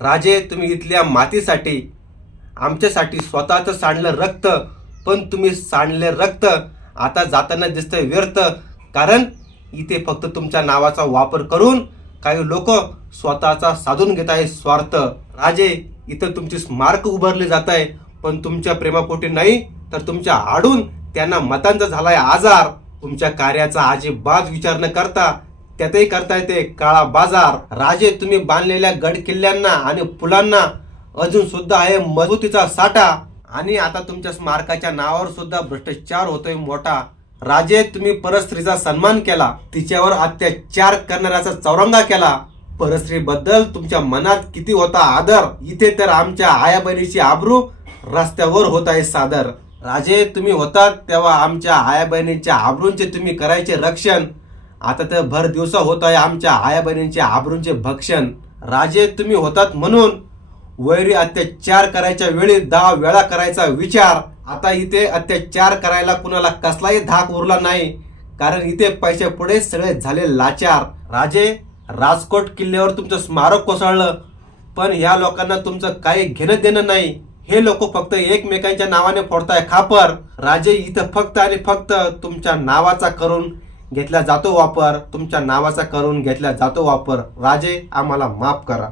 राजे तुम्ही इथल्या मातीसाठी आमच्यासाठी स्वतःचं सांडलं रक्त पण तुम्ही सांडले रक्त आता जाताना दिसतंय व्यर्थ. कारण इथे फक्त तुमच्या नावाचा वापर करून काही लोक स्वतःचा साधून घेत आहे स्वार्थ. राजे इथं तुमची स्मारक उभारले जात आहे पण तुमच्या प्रेमापोटी नाही तर तुमच्या आडून त्यांना मतांचा झालाय आजार. तुमच्या कार्याचा अजिबात विचार न करता त्यातही करता येते काळा बाजार. राजे तुम्ही बांधलेल्या गड किल्ल्यांना आणि पुलांना अजून सुद्धा आहे मजबूतीचा साठा. आणि आता तुमच्या स्मारकाच्या नावावर सुद्धा भ्रष्टाचार होतोय मोठा. राजे तुम्ही परस्त्रीचा सन्मान केला. तिच्यावर अत्याचार करणाऱ्याचा चौरंगा केला. परस्त्री बद्दल तुमच्या मनात किती होता आदर? इथे तर आमच्या आया बहिणीची आबरू रस्त्यावर होत आहे सादर. राजे तुम्ही होतात तेव्हा आमच्या आया बहिणीच्या आबरूंचे तुम्ही करायचे रक्षण. आता तर भर दिवसा होत आहे आमच्या आया बहिणींचे आबरूंचे भक्षण. राजे तुम्ही होतात म्हणून. वैरी अत्याचार करायच्या वेळी दहा वेळा करायचा विचार. आता इथे अत्याचार करायला कुणाला कसलाही धाक उरला नाही. कारण इथे पैसे पुढे सगळे झाले लाचार. राजे राजकोट किल्ल्यावर तुमचं स्मारक कोसळलं. पण ह्या लोकांना तुमचं काही घेणं देणं नाही. हे लोक फक्त एकमेकांच्या नावाने फोडताय खापर. राजे इथं फक्त आणि फक्त तुमच्या नावाचा करून घेतला जातो वापर तुमच्या नावाचा करून घेतला जातो वापर. राजे आम्हाला माफ करा.